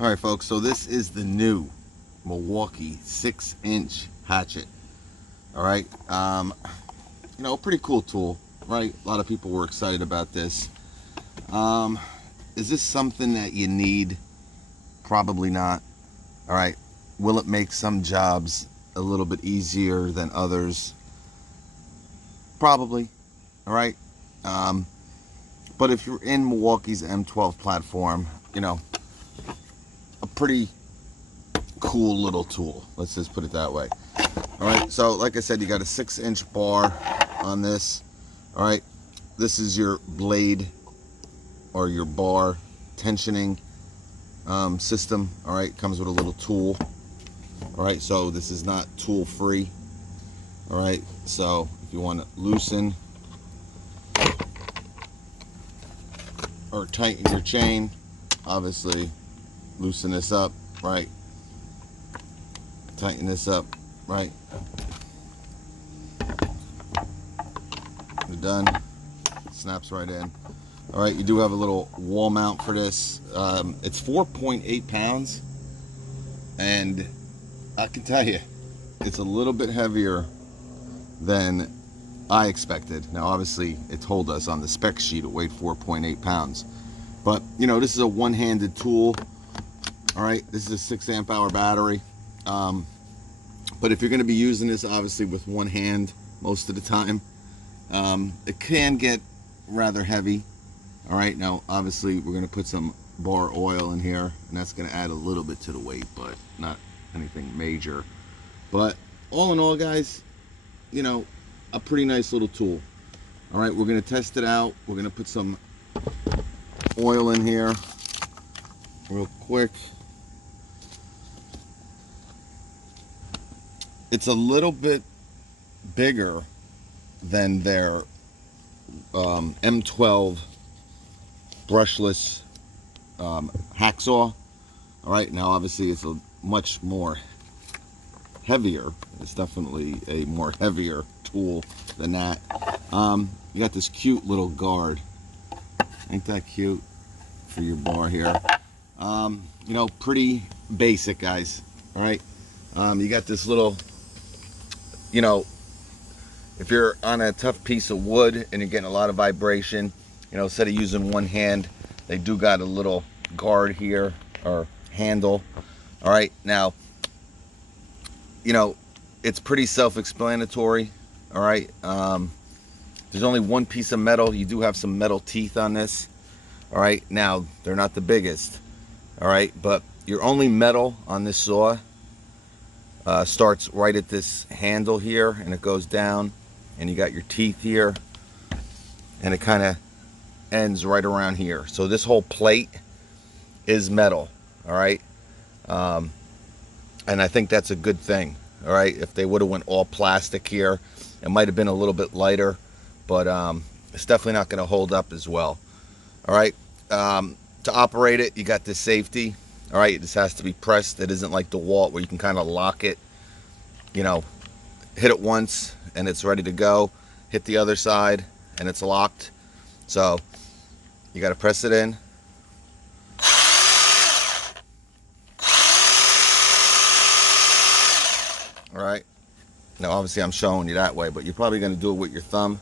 All right, folks, so this is the new Milwaukee 6-inch hatchet. All right, pretty cool tool, right? A lot of people were excited about this. Is this something that you need? Probably not. All right, will it make some jobs a little bit easier than others? Probably. All right, but if you're in Milwaukee's M12 platform, a pretty cool little tool, let's just put it that way. All right, so like I said, you got a 6-inch bar on this. All right, this is your blade or your bar tensioning system. All right, comes with a little tool. All right, so this is not tool free. All right, so if you want to loosen or tighten your chain, obviously loosen this up, right? Tighten this up, right? You're done. Snaps right in. All right, you do have a little wall mount for this. It's 4.8 pounds, and I can tell you, it's a little bit heavier than I expected. Now, obviously, it told us on the spec sheet it weighed 4.8 pounds. But, this is a one-handed tool. All right, this is a 6 amp hour battery. But if you're going to be using this, obviously, with one hand most of the time, it can get rather heavy. All right, now, obviously, we're going to put some bar oil in here, and that's going to add a little bit to the weight, but not anything major. But all in all, guys, a pretty nice little tool. All right, we're going to test it out. We're going to put some oil in here real quick. It's a little bit bigger than their M12 brushless hacksaw. All right, now obviously it's a much more heavier. It's definitely a more heavier tool than that. You got this cute little guard. Ain't that cute for your bar here? Pretty basic, guys. All right, you got this little, if you're on a tough piece of wood and you're getting a lot of vibration, instead of using one hand, they do got a little guard here, or handle. All right, now, it's pretty self-explanatory. All right, there's only one piece of metal. You do have some metal teeth on this. All right, now, they're not the biggest. All right, but your only metal on this saw starts right at this handle here, and it goes down, and you got your teeth here, and it kind of ends right around here. So this whole plate is metal. All right, and I think that's a good thing. All right, if they would have went all plastic here, it might have been a little bit lighter, but it's definitely not going to hold up as well. All right, to operate it, you got this safety. All right, this has to be pressed. It isn't like the Walt where you can kind of lock it, hit it once and it's ready to go. Hit the other side and it's locked. So you got to press it in. All right. Now, obviously, I'm showing you that way, but you're probably going to do it with your thumb.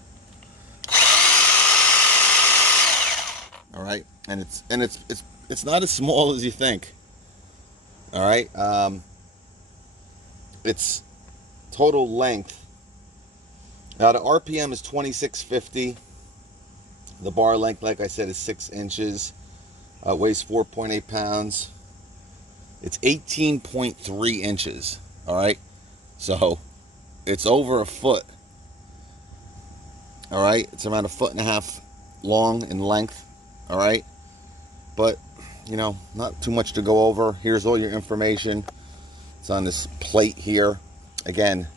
All right, and it's not as small as you think. All right, its total length. Now the RPM is 2650. The bar length, like I said, is 6 inches. Weighs 4.8 pounds. It's 18.3 inches. All right, so it's over a foot. All right, it's around a foot and a half long in length. All right, but not too much to go over. Here's all your information. It's on this plate here. Again,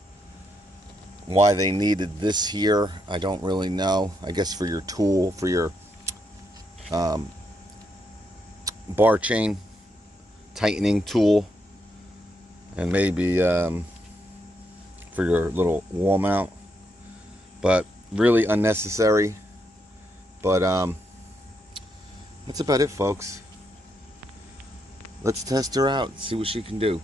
why they needed this here, I don't really know. I guess for your tool, for your bar chain tightening tool, and maybe for your little wall mount. But really unnecessary. But that's about it, folks. let's test her out, see what she can do.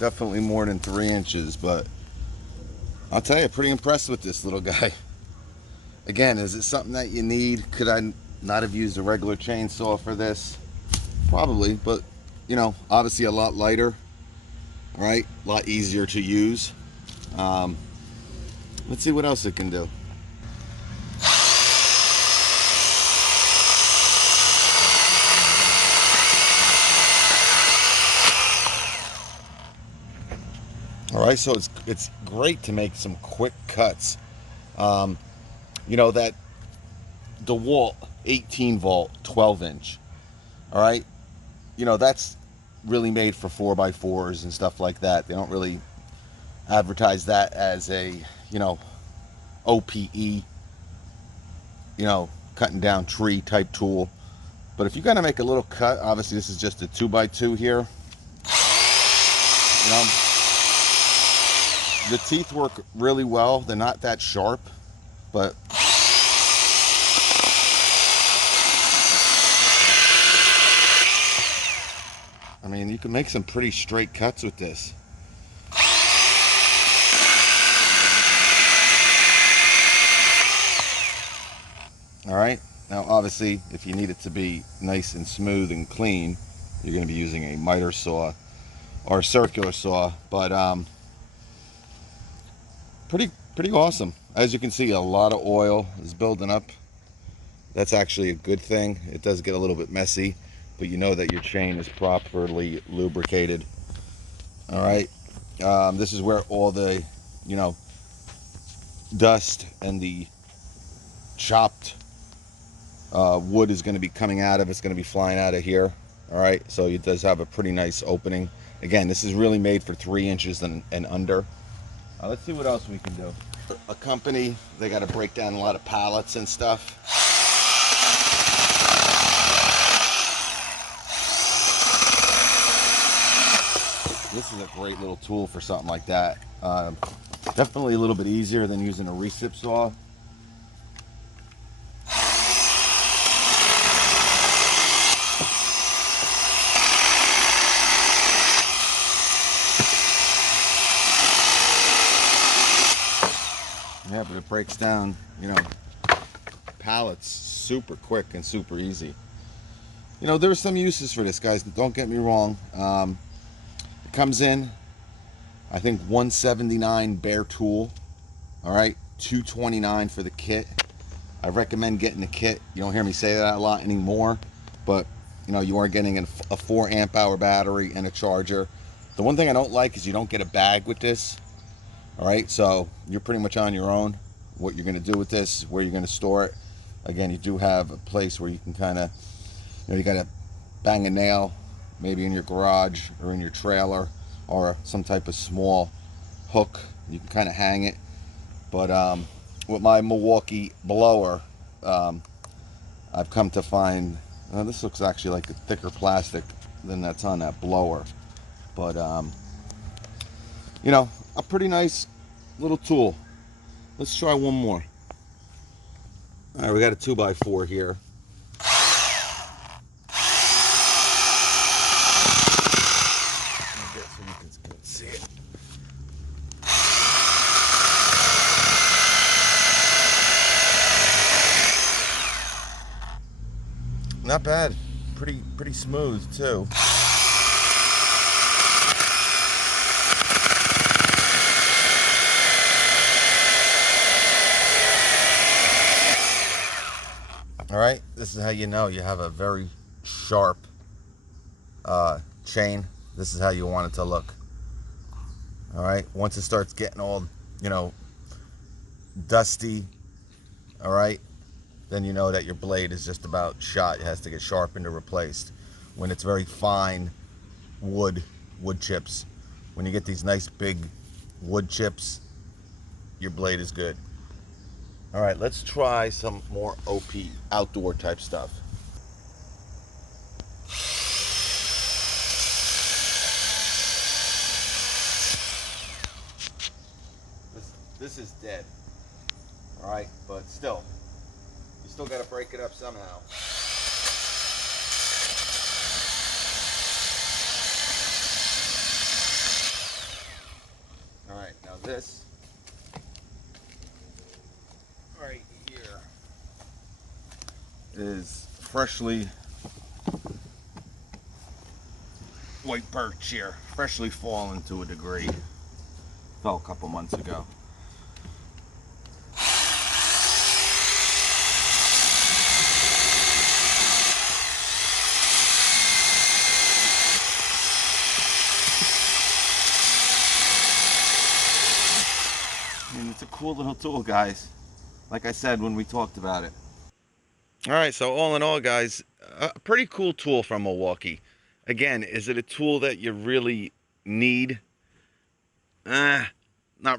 Definitely more than 3 inches, but I'll tell you, pretty impressed with this little guy. Again, is it something that you need? Could I not have used a regular chainsaw for this? Probably, but you know, obviously a lot lighter, right? A lot easier to use. Let's see what else it can do. All right, so it's great to make some quick cuts. You know, that DeWalt 18 volt 12 inch. All right, you know, that's really made for 4x4s and stuff like that. They don't really advertise that as a, you know, OPE, you know, cutting down tree type tool. But if you're gonna make a little cut, obviously this is just a 2x2 here. You know, the teeth work really well. They're not that sharp, but I mean, you can make some pretty straight cuts with this. All right, now obviously if you need it to be nice and smooth and clean, you're going to be using a miter saw or a circular saw, but pretty awesome. As you can see, a lot of oil is building up. That's actually a good thing. It does get a little bit messy, but you know that your chain is properly lubricated. All right, this is where all the, you know, dust and the chopped wood is going to be coming out of. It's going to be flying out of here. All right, so it does have a pretty nice opening. Again, this is really made for 3 inches and under. Let's see what else we can do. A company, they got to break down a lot of pallets and stuff. This is a great little tool for something like that. Definitely a little bit easier than using a recip saw. Yeah, but it breaks down, you know, pallets super quick and super easy. You know, there's some uses for this, guys. Don't get me wrong. It comes in, I think, $179 bare tool. All right, $229 for the kit. I recommend getting the kit. You don't hear me say that a lot anymore, but you know, you are getting a 4 amp hour battery and a charger. The one thing I don't like is you don't get a bag with this. All right, so you're pretty much on your own what you're going to do with this, where you're going to store it. Again, you do have a place where you can kind of, you know, you got to bang a nail maybe in your garage or in your trailer, or some type of small hook. You can kind of hang it. But with my Milwaukee blower, I've come to find this looks actually like a thicker plastic than that's on that blower. But you know, a pretty nice little tool. Let's try one more. All right, we got a 2x4 here. So you can see it. Not bad. Pretty smooth too. All right, this is how you know you have a very sharp chain. This is how you want it to look. All right, once it starts getting all, you know, dusty, all right, then you know that your blade is just about shot. It has to get sharpened or replaced. When it's very fine wood chips, when you get these nice big wood chips, your blade is good. All right, let's try some more OP, outdoor type stuff. This is dead. All right, but still, you still got to break it up somehow. All right, now this right here is freshly white birch here, freshly fallen to a degree. Fell a couple months ago. And it's a cool little tool, guys. Like I said when we talked about it. All right, so all in all, guys, a pretty cool tool from Milwaukee. Again, is it a tool that you really need? Not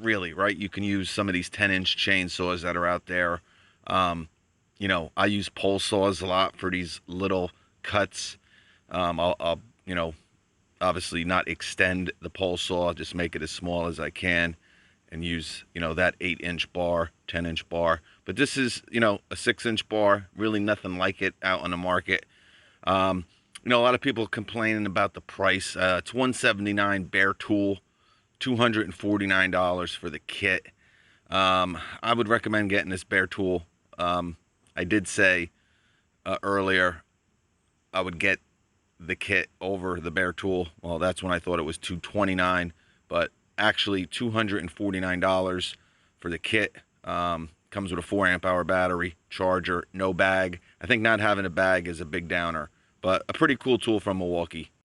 really, right? You can use some of these 10-inch chainsaws that are out there. You know, I use pole saws a lot for these little cuts. I'll, you know, obviously not extend the pole saw, just make it as small as I can and use, you know, that 8-inch bar, 10-inch bar. But this is, you know, a 6-inch bar, really nothing like it out on the market. You know, a lot of people complaining about the price. It's $179 bare tool, $249 for the kit. I would recommend getting this bare tool. I did say earlier I would get the kit over the bare tool. Well, that's when I thought it was $229, but actually $249 for the kit. Comes with a 4-amp-hour battery, charger, no bag. I think not having a bag is a big downer, but a pretty cool tool from Milwaukee.